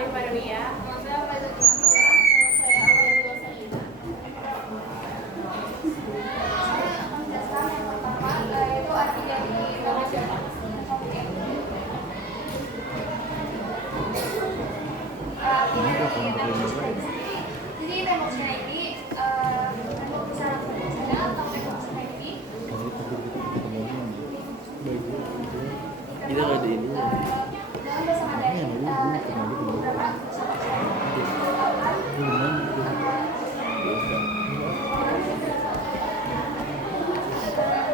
Alif Marwiyah. Nama saya Faizal Kimansura. Nama saya Aulia Salina. Saya akan menjelaskan yang pertama, yaitu arti dari tema Cina. Oke. Artinya dari tema Cina ini. Jadi tema Cina ini, tembok bicara Cina atau tembok Cina ini. Kita ada ini. Dalam bahasa Mandarin, beberapa kosakata merupakan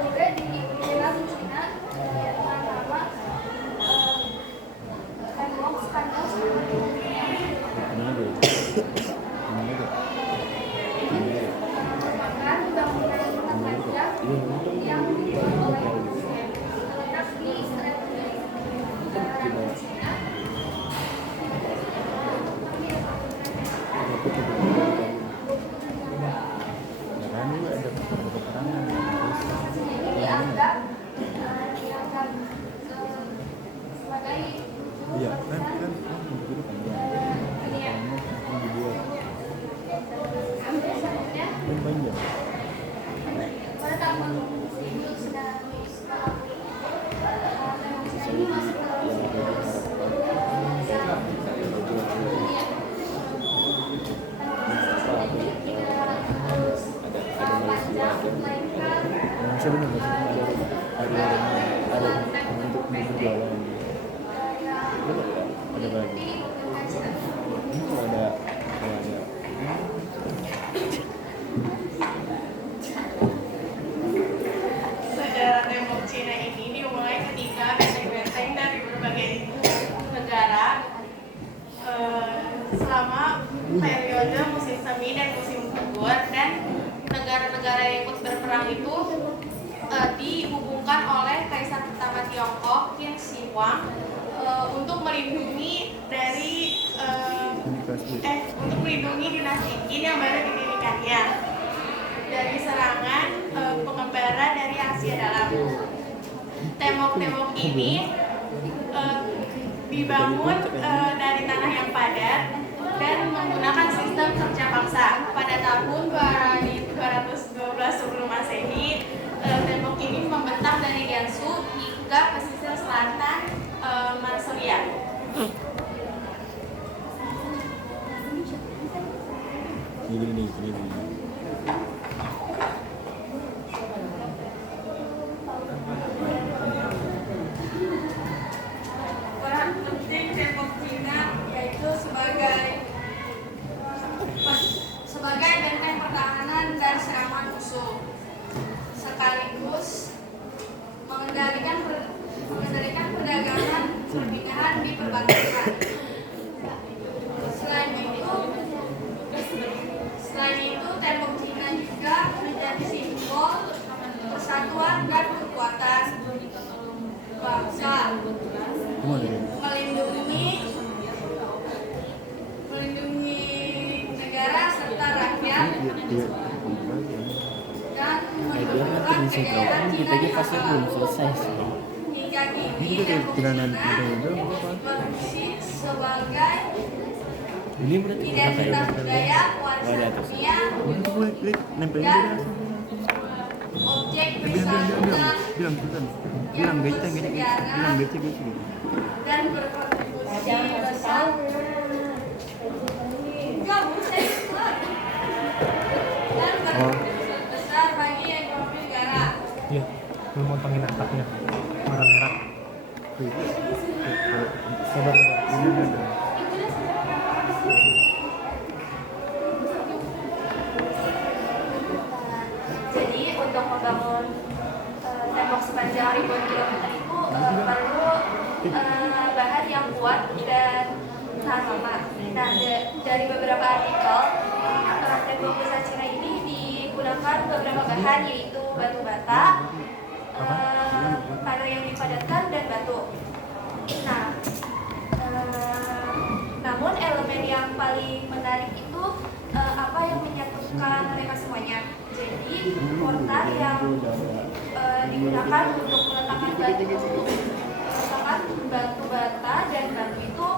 juga dikenal di Cina dengan nama tembok skandal merupakan bangunan panjang yang dibangun oleh manusia terletak di Republik Cina. Dianggap sebagai Iya, kan selanjutnya panjang. pada tahun 1980 ini masih terus panjang melainkan Ada untuk berjualan. Ada lagi. Ini kalau ada Sejarah tembok Cina ini dimulai ketika benteng-benteng dari berbagai negara selama periode musim semi dan musim gugur, dan negara-negara yang ikut berperang itu dihubungkan oleh Kaisar pertama Tiongkok Qin Shi Huang untuk melindungi dari untuk melindungi dinasti Qin yang baru didirikannya dari serangan pengembara dari Asia dalam. Tembok-tembok ini dibangun dari tanah yang padat dan menggunakan sistem kerja paksa. Pada tahun 212 sebelum Masehi, tembok ini membentang dari Gansu hingga pesisir selatan Manchuria. ini. Peran penting tembok Cina yaitu sebagai benteng pertahanan dari serangan musuh, sekaligus mengendalikan perdagangan perpindahan di perbatasan. Selain itu, tembok Cina juga menjadi simbol persatuan dan kekuatan bangsa, melindungi negara serta rakyat, dan mendukung kejayaan Cina di masa lalu. Hingga kini tembok Cina berfungsi sebagai Ini berarti identitas budaya warisan dunia dan objek wisata sejarah dan berkontribusi besar bagi ekonomi negara. Iya, lu montongin atapnya warna merah. Sabar. Jadi untuk membangun tembok sepanjang ribuan kilometer itu perlu bahan yang kuat dan tahan lama. Nah, dari beberapa artikel, tembok besar Cina ini digunakan beberapa bahan, yaitu batu bata, kayu yang dipadatkan, dan batu. Nah, namun elemen yang paling menarik itu apa yang menyatukan mereka semuanya. Jadi mortar yang digunakan untuk meletakkan batu bata dan batu itu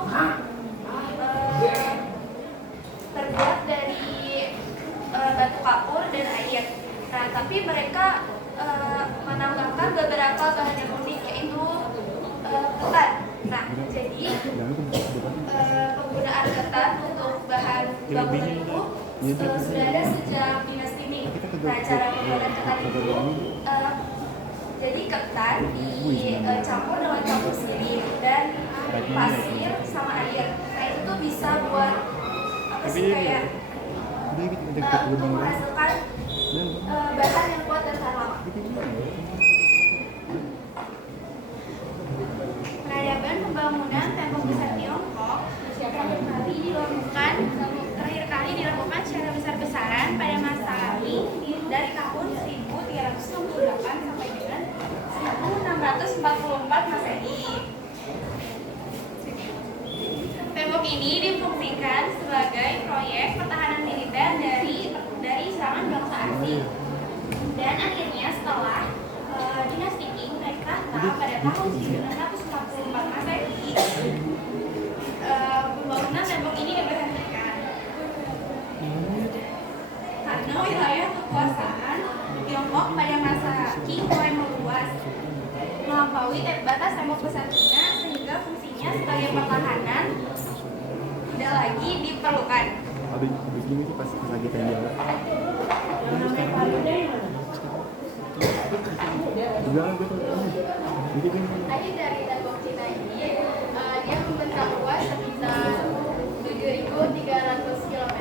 tapi mereka menambahkan beberapa bahan yang unik, yaitu ketan. Nah, jadi penggunaan ketan untuk bahan bangunan itu sudah ada sejak dinasti Ming. Nah, cara pembuatan ketan itu jadi ketan dicampur dengan campur sirih dan pasir sama air. Nah, itu tuh bisa buat apa sih, kayak untuk menghasilkan bahan yang kuat dan tahan lama. Peradaban pembangunan tembok besar Tiongkok terakhir kali dilakukan secara besar-besaran pada masa Ming dari tahun 1368 sampai dengan 1644 Masehi. Tembok ini difungsikan sebagai proyek pertahanan militer dari serangan bangsa asing. Dan akhirnya setelah dinasti Qing naik tahta pada tahun 944 Masehi, pembangunan tembok ini diberhentikan karena wilayah kekuasaan Tiongkok pada masa Qing mulai meluas melampaui batas tembok besar Cina, sehingga fungsinya sebagai pertahanan tidak lagi diperlukan. Habis ini sih pas lagi tanya. Tadi dari tembok Cina ini, dia membentang luas sekitar 7.300 km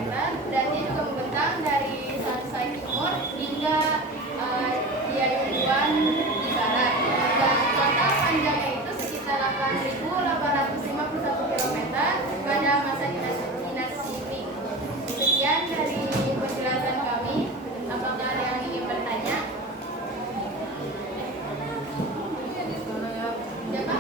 dan dia juga membentang dari Shansai Timur hingga Dianyuan di barat. Dan total panjangnya itu sekitar 8.851 km pada masa dinasti Ming. Sekian dari penjelasan kami. Apakah ada yang ingin bertanya? Siapa?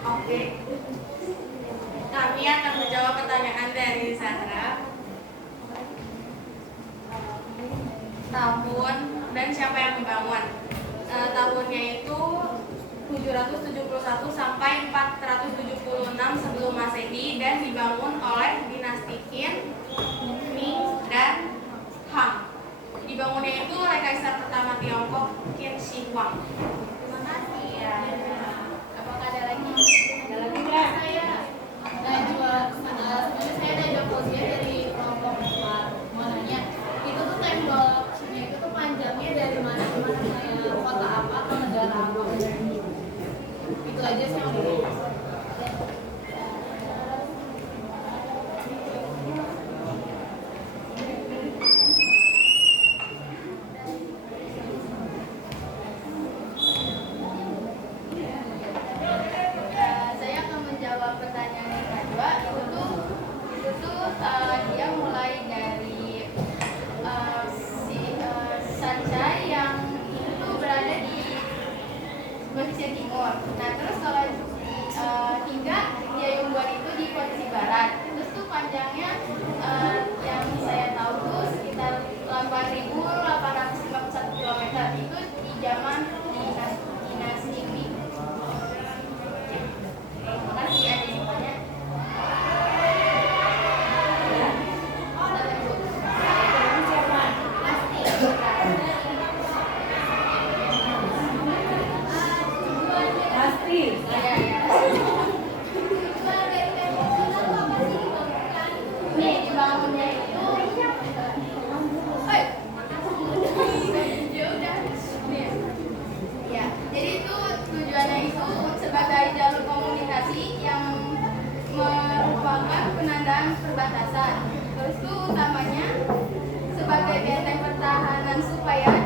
Oke, kami akan menjawab pertanyaan dari Zahra. Tahun dan siapa yang membangun? Tahunnya itu 771 sampai 476 sebelum Masehi dan dibangun oleh dinasti Qin, Ming, dan Han. Dibangunnya itu oleh Kaisar pertama Tiongkok, Qin Shi Huang. Terima kasih. Ya. Apakah ada lagi? Ada lagi nggak? Saya sebenarnya saya ada doposnya dari kelompok 4. Mau nanya, itu tuh temboknya itu tuh panjangnya dari mana ke mana, kayak kota apa atau negara apa? Itu aja sih yang mau. Saya akan menjawab pertanyaan yang kedua. Itu tuh dia mulai dari Sancai yang itu berada di pesisir timur. Nah, terus kalau hingga Dianyuan itu di posisi barat. Terus tuh panjangnya yang saya tahu tuh sekitar 8.851 km. Itu di zaman dinasti Ming. Terima kasih ya, jadi banyak. Nih, dibangunnya itu ya udah. Nih. Ya, jadi itu tujuannya itu sebagai jalur komunikasi yang merupakan penandaan perbatasan. Terus itu utamanya sebagai benteng pertahanan supaya